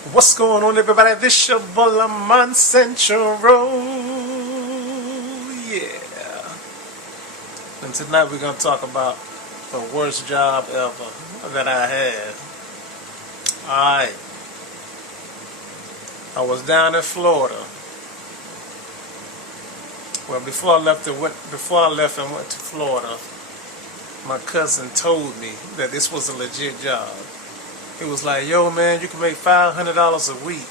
What's going on, everybody? This your boy Lamon Central. Yeah. And tonight we're going to talk about the worst job ever that I had. Alright. I was down in Florida. Well, before I left and went to Florida, my cousin told me that this was a legit job. He was like, yo man, you can make $500 a week.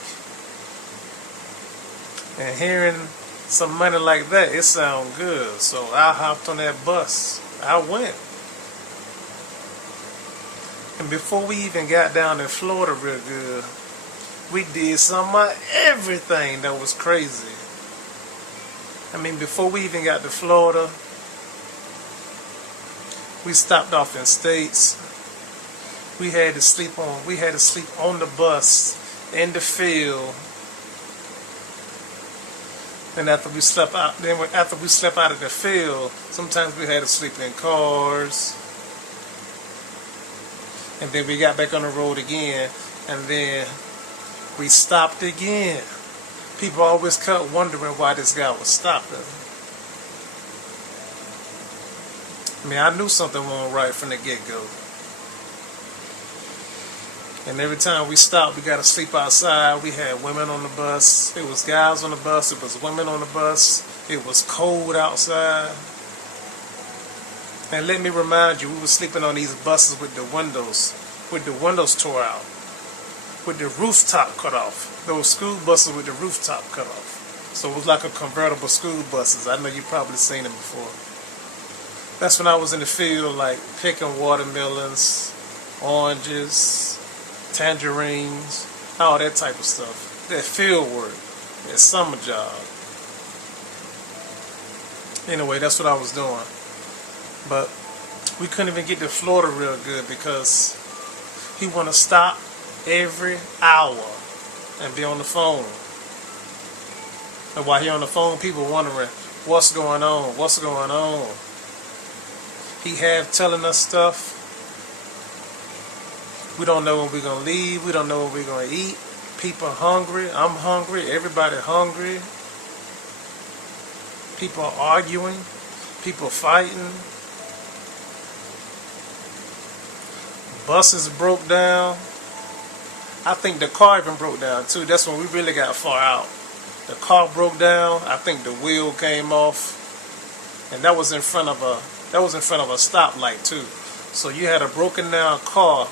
And hearing some money like that, it sounded good. So I hopped on that bus. I went. And before we even got down in Florida real good, we did some of everything that was crazy. I mean, before we even got to Florida, we stopped off in states. We had to sleep on the bus, in the field. And after we slept out of the field, sometimes we had to sleep in cars. And then we got back on the road again, and then we stopped again. People always kept wondering why this guy was stopping. I mean, I knew something wasn't right from the get-go. And every time we stopped, we got to sleep outside. We had women on the bus. It was guys on the bus. It was women on the bus. It was cold outside. And let me remind you, we were sleeping on these buses with the windows tore out, with the rooftop cut off. Those school buses with the rooftop cut off. So it was like a convertible school buses. I know you've probably seen them before. That's when I was in the field, like picking watermelons, oranges, tangerines, all that type of stuff. That field work, that summer job. Anyway, that's what I was doing. But we couldn't even get to Florida real good because he want to stop every hour and be on the phone. And while he on the phone, people wondering, what's going on? What's going on? He have telling us stuff. We don't know when we're going to leave. We don't know when we're going to eat. People hungry. I'm hungry. Everybody hungry. People arguing. People fighting. Buses broke down. I think the car even broke down too. That's when we really got far out. The car broke down. I think the wheel came off. And that was in front of a stoplight too. So you had a broken down car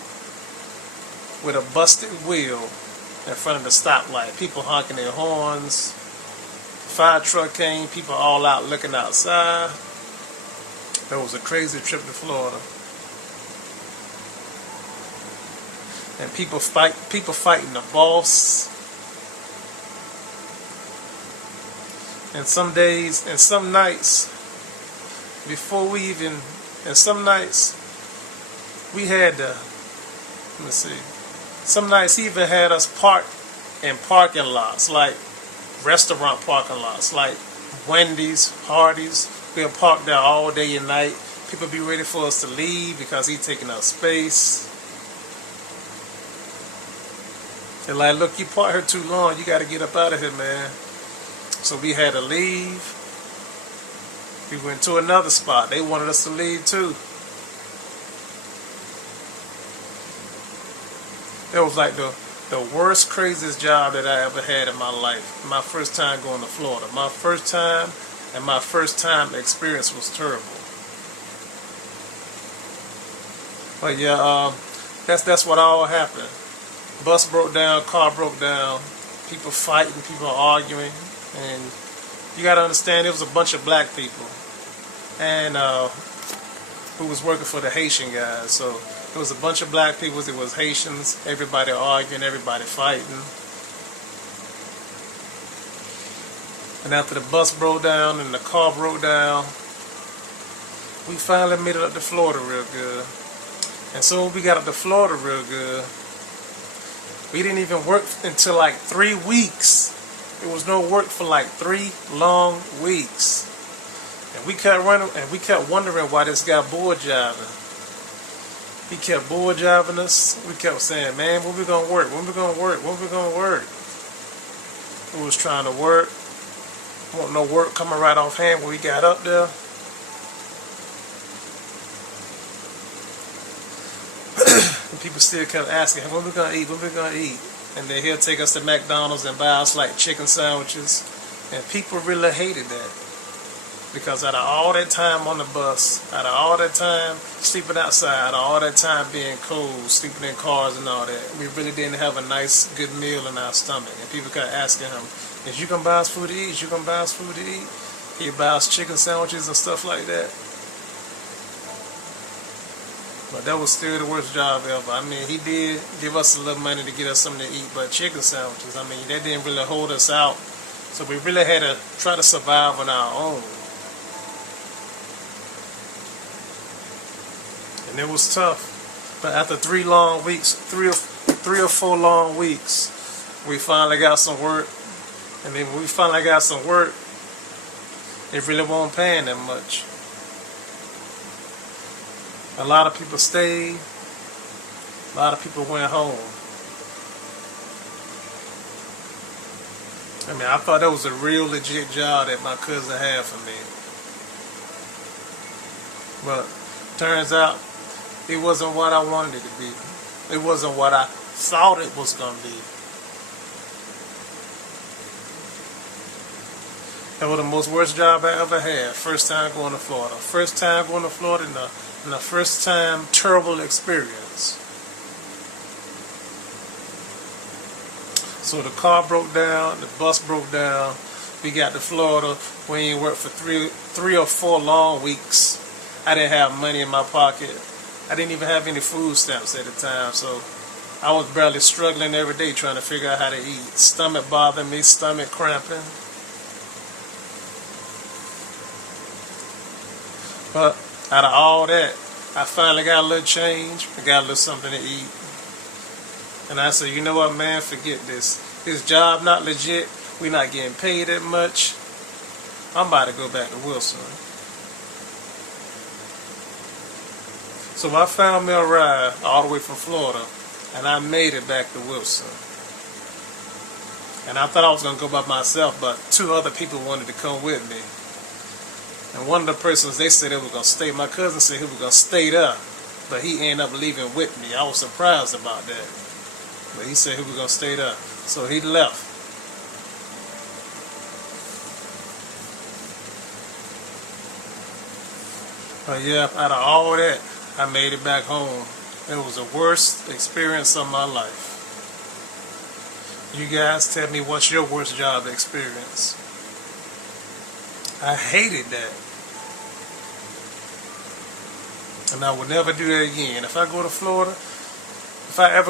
with a busted wheel in front of the stoplight. People honking their horns. Fire truck came. People all out looking outside. That was a crazy trip to Florida. And people fighting the boss. And some days and some nights, we had to, some nights he even had us parked in parking lots, like restaurant parking lots, like Wendy's, Hardee's. We'll park there all day and night. People be ready for us to leave because he's taking up space. They're like, look, you parked here too long. You got to get up out of here, man. So we had to leave. We went to another spot. They wanted us to leave too. It was like the worst, craziest job that I ever had in my life. My first time going to Florida. My first time experience was terrible. But yeah, that's what all happened. Bus broke down, car broke down, people fighting, people arguing, and you gotta understand it was a bunch of black people, and who was working for the Haitian guys. So it was a bunch of black people. It was Haitians. Everybody arguing, everybody fighting. And after the bus broke down and the car broke down, we finally made it up to Florida real good. And so when we got up to Florida real good, we didn't even work until like 3 weeks. It was no work for like 3 long weeks. And we kept wondering why this guy board jiving. He kept bull jiving us. We kept saying, man, when we gonna work? When we gonna work? When we gonna work? We was trying to work. Want no work coming right off hand when we got up there. And people still kept asking, when we gonna eat? When we gonna eat? And then he'll take us to McDonald's and buy us like chicken sandwiches. And people really hated that. Because out of all that time on the bus, out of all that time sleeping outside, out of all that time being cold, sleeping in cars and all that, we really didn't have a nice, good meal in our stomach. And people kept asking him, is you gonna buy us food to eat? Is you gonna buy us food to eat? He'd buy us chicken sandwiches and stuff like that. But that was still the worst job ever. I mean, he did give us a little money to get us something to eat, but chicken sandwiches, I mean, that didn't really hold us out. So we really had to try to survive on our own. And it was tough. But after 3 long weeks, three or four long weeks, we finally got some work. And then when we finally got some work, it really wasn't paying that much. A lot of people stayed. A lot of people went home. I mean, I thought that was a real legit job that my cousin had for me. But turns out, it wasn't what I wanted it to be. It wasn't what I thought it was going to be. That was the most worst job I ever had. First time going to Florida. First time going to Florida and the first time terrible experience. So the car broke down, the bus broke down. We got to Florida. We ain't worked for three or four long weeks. I didn't have money in my pocket. I didn't even have any food stamps at the time, so I was barely struggling every day trying to figure out how to eat. Stomach bothering me, stomach cramping. But out of all that, I finally got a little change. I got a little something to eat. And I said, you know what, man, forget this. This job not legit. We not getting paid that much. I'm about to go back to Wilson. So I found me a ride all the way from Florida, and I made it back to Wilson. And I thought I was going to go by myself, but 2 other people wanted to come with me. And one of the persons, they said they were going to stay. My cousin said he was going to stay there, but he ended up leaving with me. I was surprised about that. But he said he was going to stay there. So he left. But yeah, out of all that, I made it back home. It was the worst experience of my life. You guys tell me, what's your worst job experience? I hated that. And I would never do that again. If I ever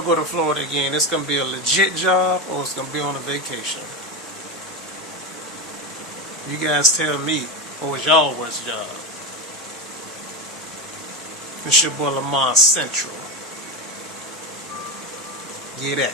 go to Florida again, it's going to be a legit job or it's going to be on a vacation. You guys tell me, what was y'all worst job? It's your boy Lamon Central. Get that.